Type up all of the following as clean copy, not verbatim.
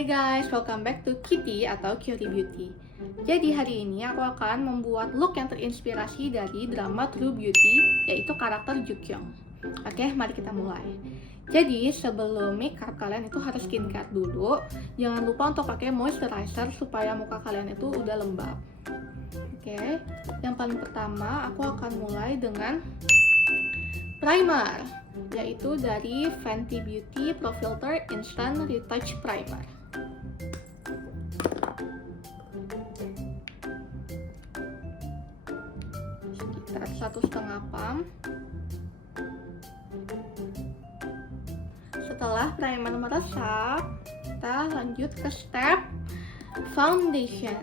Hai guys, welcome back to Kitty atau Cutie Beauty. Jadi hari ini aku akan membuat look yang terinspirasi dari drama True Beauty, yaitu karakter Jukyung. Oke, mari kita mulai. Jadi sebelum makeup kalian itu harus skincare dulu. Jangan lupa untuk pakai moisturizer supaya muka kalian itu udah lembab. Oke, yang paling pertama aku akan mulai dengan primer, yaitu dari Fenty Beauty Pro Filter Instant Retouch Primer. Sekitar 1,5 pump. Setelah primer meresap, kita lanjut ke step foundation.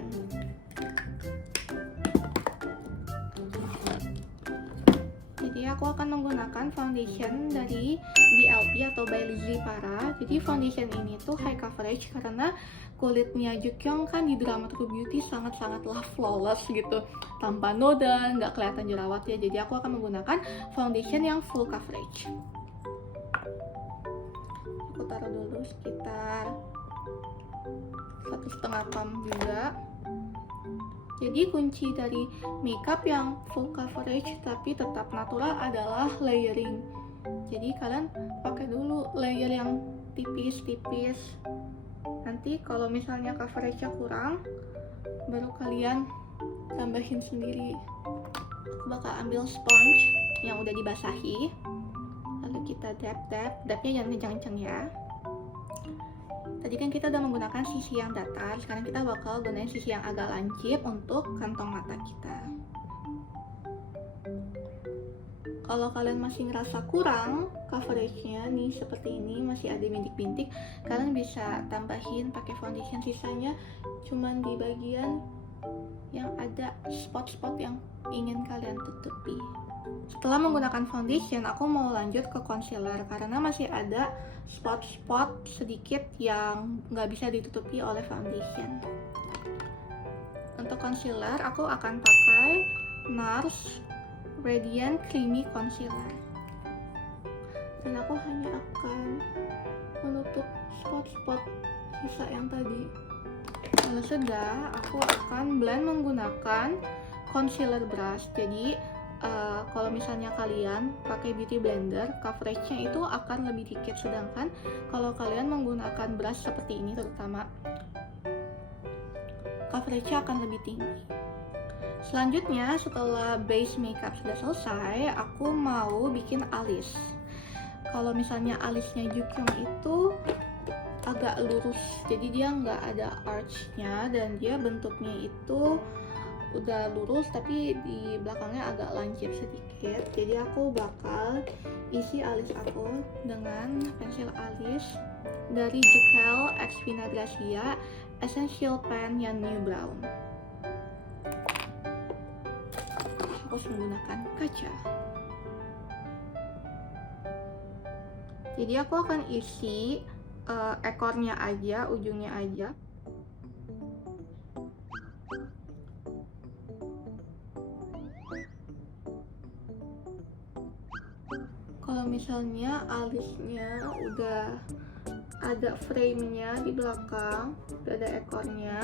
Jadi aku akan menggunakan foundation dari BLP atau by Lizzy Para. Jadi foundation ini tuh high coverage karena kulitnya Jukyung kan di drama True Beauty sangat-sangatlah flawless gitu, tanpa noda, nggak kelihatan jerawat ya. Jadi aku akan menggunakan foundation yang full coverage. Aku taruh dulu sekitar 1,5 pump juga. Jadi kunci dari makeup yang full coverage tapi tetap natural adalah layering. Jadi kalian pakai dulu layer yang tipis-tipis. Nanti kalau misalnya coveragenya kurang, baru kalian tambahin sendiri. Aku bakal ambil sponge yang udah dibasahi, lalu kita dab-dab. Dabnya jangan kencang-kencang ya. Tadi kan kita udah menggunakan sisi yang datar, sekarang kita bakal gunain sisi yang agak lancip untuk kantong mata kita. Kalau kalian masih ngerasa kurang coveragenya nih seperti ini, masih ada bintik-bintik, kalian bisa tambahin pakai foundation sisanya cuman di bagian yang ada spot-spot yang ingin kalian tutupi. Setelah menggunakan foundation, aku mau lanjut ke concealer karena masih ada spot-spot sedikit yang nggak bisa ditutupi oleh foundation. Untuk concealer, aku akan pakai NARS Radiant Creamy Concealer. Dan aku hanya akan menutup spot-spot sisa yang tadi. Kalau sudah, aku akan blend menggunakan concealer brush. Jadi kalau misalnya kalian pakai beauty blender, coveragenya itu akan lebih dikit, sedangkan kalau kalian menggunakan brush seperti ini terutama, coveragenya akan lebih tinggi. Selanjutnya, setelah base makeup sudah selesai, aku mau bikin alis. Kalau misalnya alisnya Jukyung itu agak lurus, jadi dia nggak ada archnya dan dia bentuknya itu udah lurus tapi di belakangnya agak lancip sedikit. Jadi aku bakal isi alis aku dengan pensil alis dari Jekyll X Vina Gracia Essential Pen yang New Brown. Aku harus menggunakan kaca. Jadi aku akan isi ekornya aja, ujungnya aja. Kalau misalnya alisnya udah ada frame-nya di belakang, udah ada ekornya,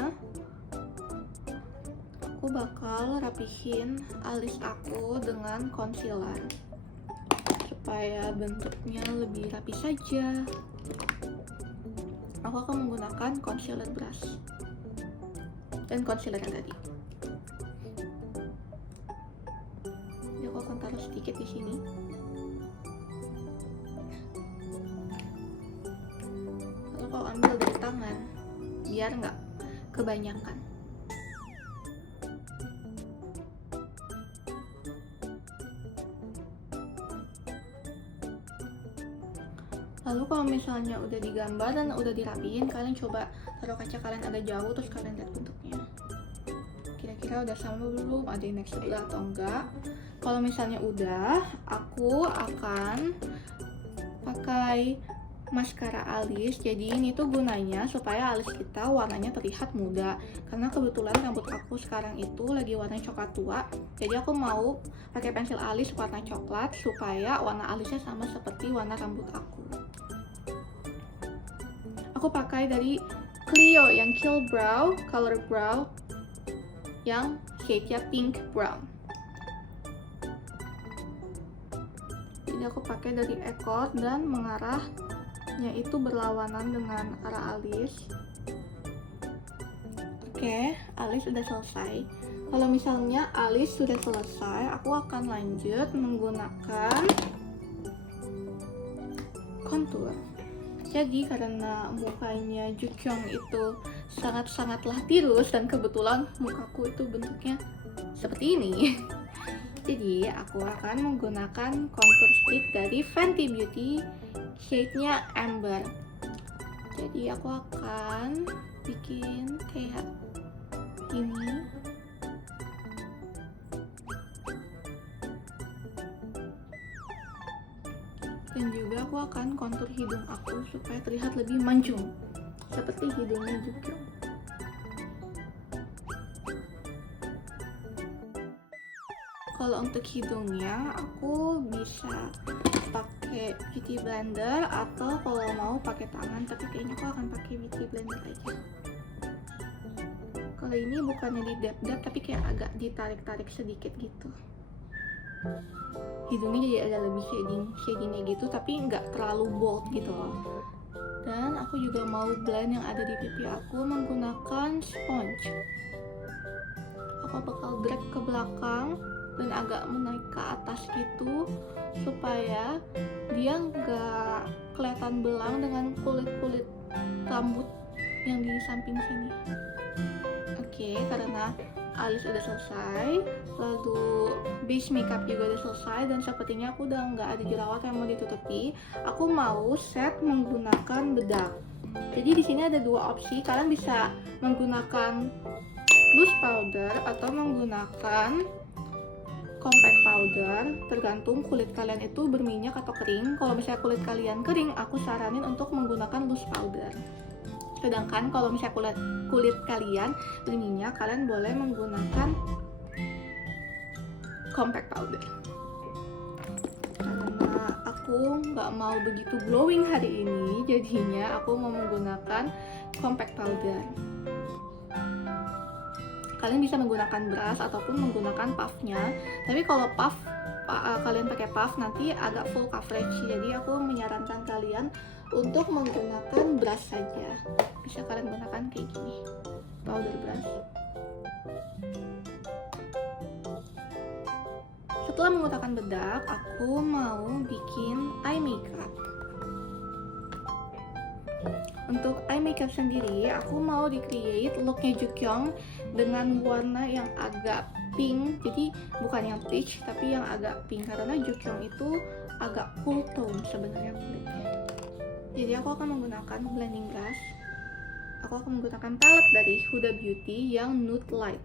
aku bakal rapihin alis aku dengan concealer supaya bentuknya lebih rapi saja. Aku akan menggunakan concealer brush dan concealer yang tadi. Jadi aku akan taruh sedikit di sini. Lalu aku ambil dari tangan biar nggak kebanyakan. Lalu kalau misalnya udah digambar dan udah dirapiin, kalian coba taruh kaca kalian ada jauh, terus kalian lihat bentuknya. Kira-kira udah sama belum? Ada yang next sebelah atau enggak? Kalau misalnya udah, aku akan pakai maskara alis. Jadi ini tuh gunanya supaya alis kita warnanya terlihat muda. Karena kebetulan rambut aku sekarang itu lagi warna coklat tua. Jadi aku mau pakai pensil alis warna coklat supaya warna alisnya sama seperti warna rambut aku. Aku pakai dari Clio yang Kill Brow, color brow yang shade-nya pink brown. Jadi aku pakai dari ekor dan mengarahnya itu berlawanan dengan arah alis. Oke, alis sudah selesai. Kalau misalnya alis sudah selesai, aku akan lanjut menggunakan contour. Jadi karena mukanya Jukyung itu sangat-sangatlah tirus dan kebetulan mukaku itu bentuknya seperti ini. Jadi aku akan menggunakan contour stick dari Fenty Beauty shade-nya Amber. Jadi aku akan bikin kayak ini. Dan juga aku akan kontur hidung aku supaya terlihat lebih mancung seperti hidungnya Jukyung. Kalau untuk hidungnya aku bisa pakai beauty blender atau kalau mau pakai tangan, tapi kayaknya aku akan pakai beauty blender aja. Kalau ini bukannya di dap-dap tapi kayak agak ditarik-tarik sedikit gitu. Hidungnya jadi agak lebih shadingnya gitu, tapi nggak terlalu bold gitu loh. Dan aku juga mau blend yang ada di pipi aku menggunakan sponge. Aku bakal drag ke belakang dan agak menaik ke atas gitu supaya dia nggak kelihatan belang dengan kulit-kulit rambut yang di samping sini. Oke, karena alis udah selesai, lalu base makeup juga udah selesai, dan sepertinya aku udah nggak ada jerawat yang mau ditutupi. Aku mau set menggunakan bedak. Jadi di sini ada dua opsi, kalian bisa menggunakan loose powder atau menggunakan compact powder, tergantung kulit kalian itu berminyak atau kering. Kalau misalnya kulit kalian kering, aku saranin untuk menggunakan loose powder. Sedangkan kalau misalnya kulit kalian berminyak, kalian boleh menggunakan compact powder. Karena aku nggak mau begitu glowing hari ini, jadinya aku mau menggunakan compact powder. Kalian bisa menggunakan brush ataupun menggunakan puffnya. Tapi kalau puff kalian pakai puff nanti agak full coverage. Jadi aku menyarankan kalian untuk menggunakan brush saja. Bisa kalian gunakan kayak gini, powder brush. Setelah menggunakan bedak, aku mau bikin eye makeup. Untuk eye makeup sendiri, aku mau di-create looknya Jukyung dengan warna yang agak pink. Jadi bukan yang peach, tapi yang agak pink karena Jukyung itu agak cool tone sebenarnya kulitnya. Jadi aku akan menggunakan blending brush. Aku akan menggunakan palette dari Huda Beauty yang nude light.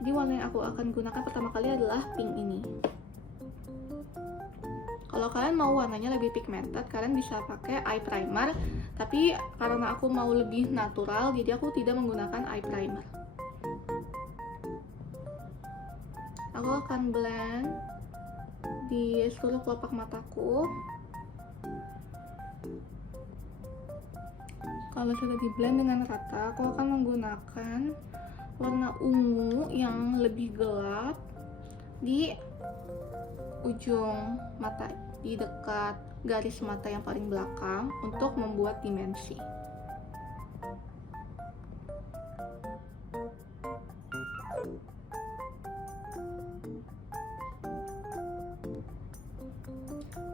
Jadi warna yang aku akan gunakan pertama kali adalah pink ini. Kalau kalian mau warnanya lebih pigmented, kalian bisa pakai eye primer. Tapi karena aku mau lebih natural, jadi aku tidak menggunakan eye primer. Aku akan blend di seluruh kelopak mataku. Kalau sudah di blend dengan rata, aku akan menggunakan warna ungu yang lebih gelap di ujung mata, di dekat garis mata yang paling belakang untuk membuat dimensi.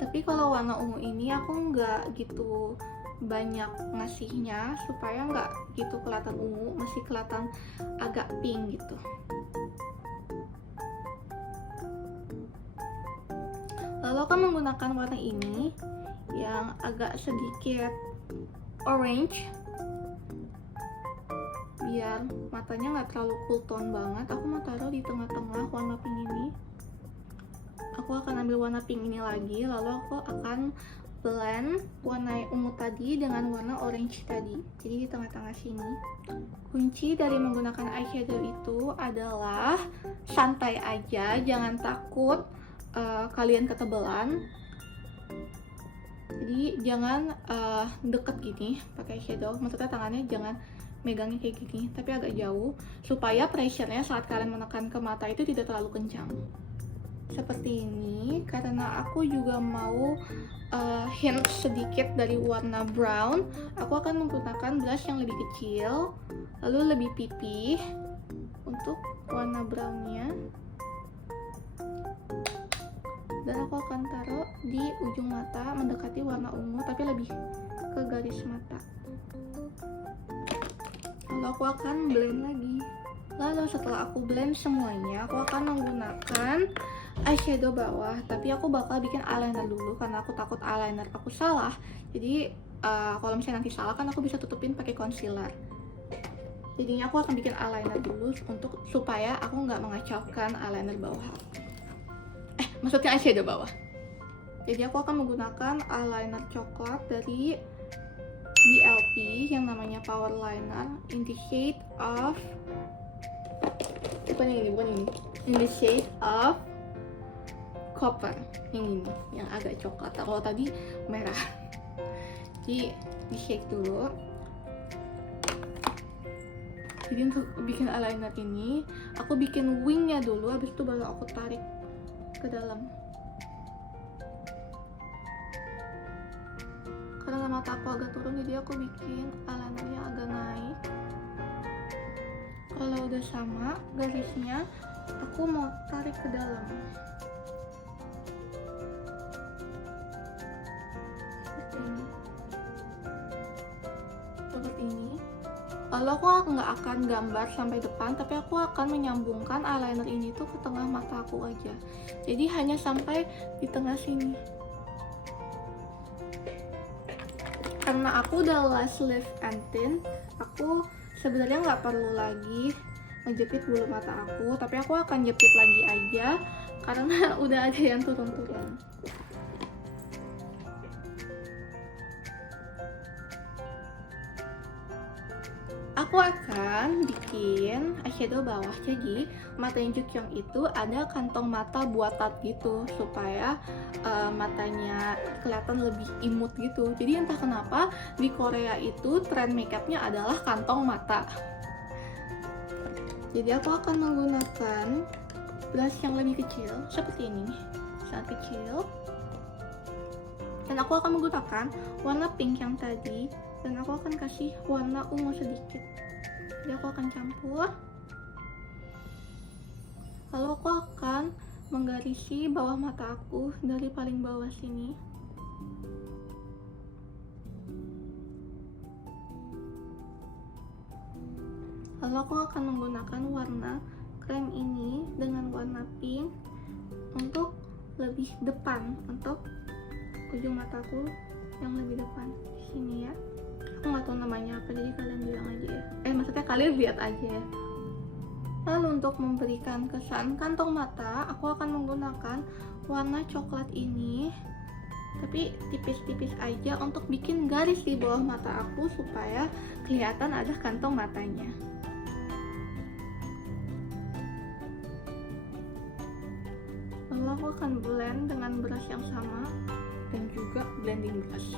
Tapi kalau warna ungu ini aku nggak gitu banyak ngasihnya supaya nggak gitu kelihatan ungu, masih kelihatan agak pink gitu. Lalu aku menggunakan warna ini yang agak sedikit orange biar matanya nggak terlalu cool tone banget. Aku mau taruh di tengah-tengah warna pink ini. Aku akan ambil warna pink ini lagi, lalu aku akan blend warna ungu tadi dengan warna orange tadi. Jadi di tengah-tengah sini. Kunci dari menggunakan eyeshadow itu adalah santai aja, jangan takut kalian ketebelan. Jadi jangan deket gini pakai shadow, maksudnya tangannya jangan megangnya kayak gini, tapi agak jauh supaya pressure-nya saat kalian menekan ke mata itu tidak terlalu kencang. Seperti ini, karena aku juga mau hint sedikit dari warna brown, aku akan menggunakan brush yang lebih kecil, lalu lebih pipih untuk warna brownnya. Dan aku akan taruh di ujung mata mendekati warna ungu, tapi lebih ke garis mata. Lalu aku akan blend lagi. Lalu setelah aku blend semuanya, aku akan menggunakan eyeshadow bawah, tapi aku bakal bikin eyeliner dulu karena aku takut eyeliner aku salah. Jadi kalau misalnya nanti salah kan aku bisa tutupin pakai concealer. Jadinya aku akan bikin eyeliner dulu untuk supaya aku nggak mengacaukan eyeliner bawah. Maksudnya eyeshadow bawah. Jadi aku akan menggunakan eyeliner coklat dari DLP yang namanya Power Liner in the shade of bukan ini, in the shade of copper, yang ini, yang agak coklat. Kalau tadi merah. Jadi di shake dulu. Jadi untuk bikin eyeliner ini, aku bikin wingnya dulu, habis itu baru aku tarik ke dalam. Karena mata aku agak turun, jadi aku bikin eyelinernya agak naik. Kalau udah sama garisnya, aku mau tarik ke dalam. Seperti ini. Lalu aku nggak akan gambar sampai depan, tapi aku akan menyambungkan eyeliner ini tuh ke tengah mata aku aja. Jadi hanya sampai di tengah sini. Karena aku udah last lift and tint, aku sebenarnya nggak perlu lagi ngejepit bulu mata aku, tapi aku akan jepit lagi aja karena udah ada yang turun-turun. Aku akan bikin eyeshadow bawah, jadi mata yang Jukyung itu ada kantong mata buatan gitu supaya matanya kelihatan lebih imut gitu. Jadi entah kenapa di Korea itu tren makeupnya adalah kantong mata. Jadi aku akan menggunakan brush yang lebih kecil seperti ini, sangat kecil. Dan aku akan menggunakan warna pink yang tadi, dan aku akan kasih warna ungu sedikit. Jadi aku akan campur. Lalu aku akan menggarisi bawah mata aku dari paling bawah sini. Lalu aku akan menggunakan warna krem ini dengan warna pink untuk lebih depan, untuk ujung mataku yang lebih depan di sini ya. Aku nggak tahu namanya apa, jadi kalian bilang aja ya. Maksudnya kalian lihat aja ya. Lalu untuk memberikan kesan kantong mata, aku akan menggunakan warna coklat ini, tapi tipis-tipis aja untuk bikin garis di bawah mata aku supaya kelihatan ada kantong matanya. Lalu aku akan blend dengan brush yang sama dan juga blending brush.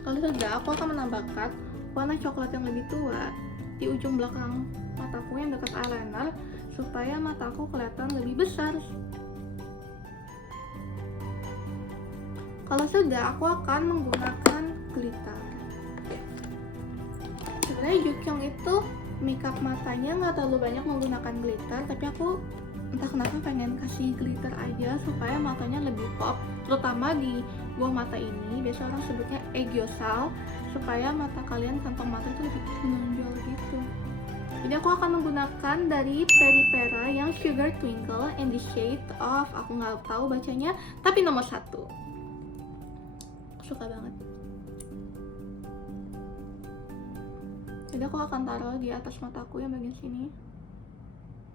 Kalau sudah, aku akan menambahkan warna coklat yang lebih tua di ujung belakang mataku yang dekat eyeliner supaya mataku kelihatan lebih besar. Kalau sudah, aku akan menggunakan glitter. Sebenarnya Jukyung itu makeup matanya nggak terlalu banyak menggunakan glitter, tapi aku entah kenapa pengen kasih glitter aja supaya matanya lebih pop, terutama di bawah mata ini. Biasa orang sebutnya aegyossal, supaya mata kalian, kantong mata itu lebih menonjol gitu. Jadi aku akan menggunakan dari Peripera yang Sugar Twinkle in the shade of, aku nggak tahu bacanya, tapi nomor 1. Suka banget. Jadi aku akan taruh di atas mataku yang bagian sini.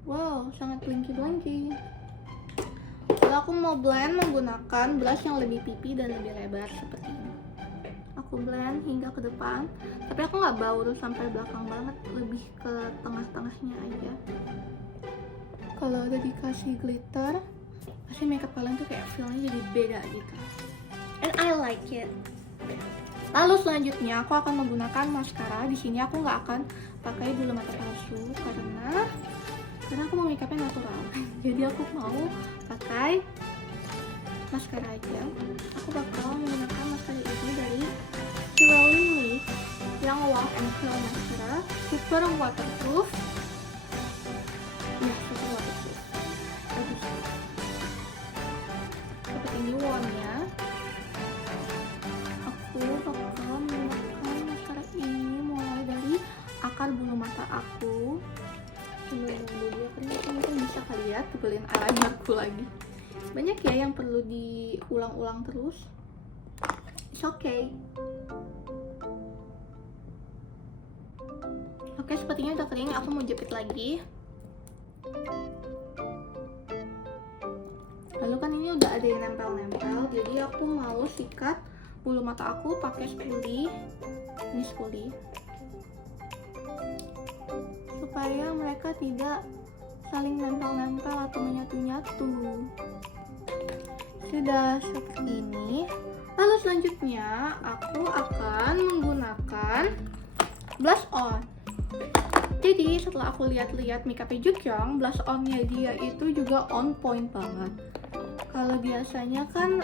Wow, sangat blinky-blinky. Lalu aku mau blend menggunakan blush yang lebih pipi dan lebih lebar seperti ini. Aku blend hingga ke depan, tapi aku nggak baur sampai belakang banget, lebih ke tengah-tengahnya aja. Kalau udah dikasih glitter, pasti makeup kalian tuh kayak feelnya jadi beda gitu. And I like it. Lalu selanjutnya aku akan menggunakan maskara. Di sini aku nggak akan pakai bulu mata palsu karena aku mau makeupnya natural. Jadi aku mau pakai maskara aja. Aku bakal menggunakan maskara ini dari Surrounding Me yang Wash and Curl Mascara, super waterproof. Ya, super waterproof. Bagus. Seperti ini warnanya. Aku bakal menggunakan maskara ini mulai dari akar bulu mata aku. Sebelum dia kering, mungkin bisa kali ya tebelin eyeliner aku lagi. Banyak ya yang perlu diulang-ulang terus. It's okay. Oke, sepertinya udah kering. Aku mau jepit lagi. Lalu kan ini udah ada yang nempel-nempel, jadi aku mau sikat bulu mata aku pakai spoolie. Ini spoolie. Supaya mereka tidak saling nempel-nempel atau menyatu-nyatu. Sudah seperti ini. Lalu selanjutnya aku akan menggunakan blush on. Jadi setelah aku lihat-lihat makeupnya Jukyung, blush onnya dia itu juga on point banget. Kalau biasanya kan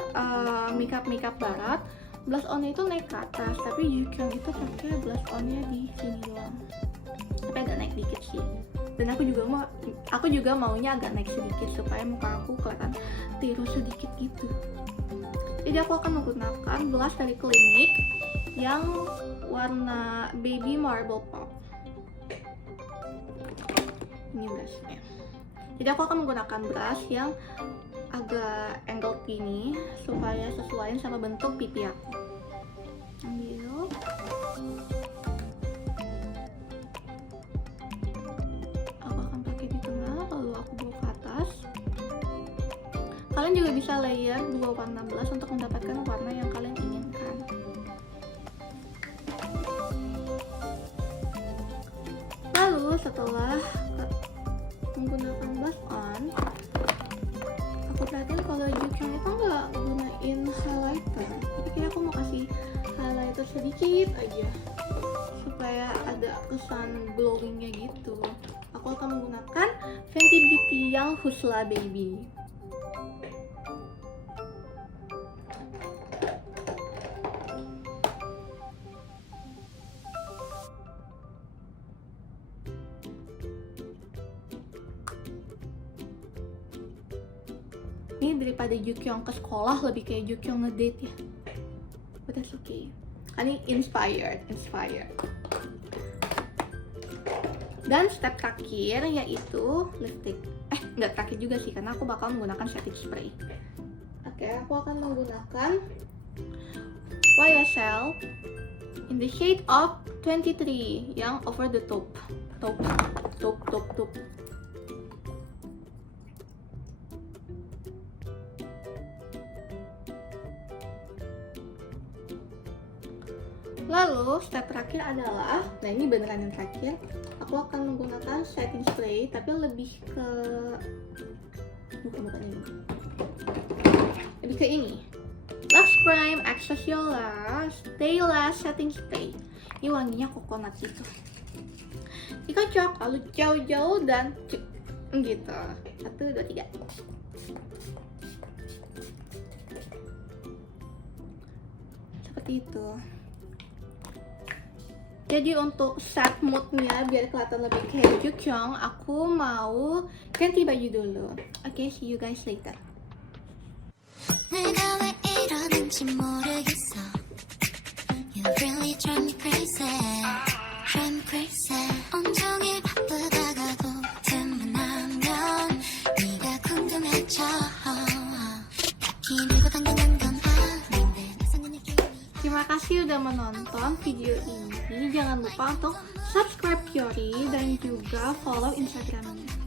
makeup barat, blush onnya itu naik ke atas, tapi Jukyung itu pakai blush onnya di sini doang. Tapi agak naik dikit sih. Dan aku juga maunya agak naik sedikit supaya muka aku kelihatan tirus sedikit gitu. Jadi aku akan menggunakan blush dari Clinique yang warna Baby Marble Pop. Ini brushnya. Jadi aku akan menggunakan brush yang agak angled gini supaya sesuaiin sama bentuk pipi aku. Ambil. Aku akan pakai di tengah, lalu aku bawa ke atas. Kalian juga bisa layer 2 warna blush untuk mendapatkan warna yang kalian inginkan. Lalu setelah menggunakan blush on, aku perhatiin kalau Jukyung itu nggak gunain highlighter. Jadi kayak aku mau kasih highlighter sedikit aja supaya ada kesan glowingnya gitu. Aku akan menggunakan Fenty Beauty yang Husla Baby. Ini daripada Jukyung ke sekolah lebih kayak Jukyung ngedate ya. But that's okay. Ini inspired. Dan step terakhir yaitu lipstick. Nggak terakhir juga sih karena aku bakal menggunakan setting spray. Oke, aku akan menggunakan YSL in the shade of 23 yang over the top. Lalu step terakhir adalah, nah ini beneran yang terakhir, aku akan menggunakan setting spray tapi lebih ke bukan ini, lebih ke ini, Lush Crime Exosiola Stay Last Setting Spray. Ini wanginya coconut gitu. Dikocok lalu jauh-jauh dan gitu. 1, 2, 3. Seperti itu. Jadi untuk set moodnya biar kelihatan lebih kayak Jukyung, aku mau ganti baju dulu. Oke, see you guys later. Terima kasih udah menonton video ini. Jangan lupa untuk subscribe Fiori dan juga follow Instagramnya.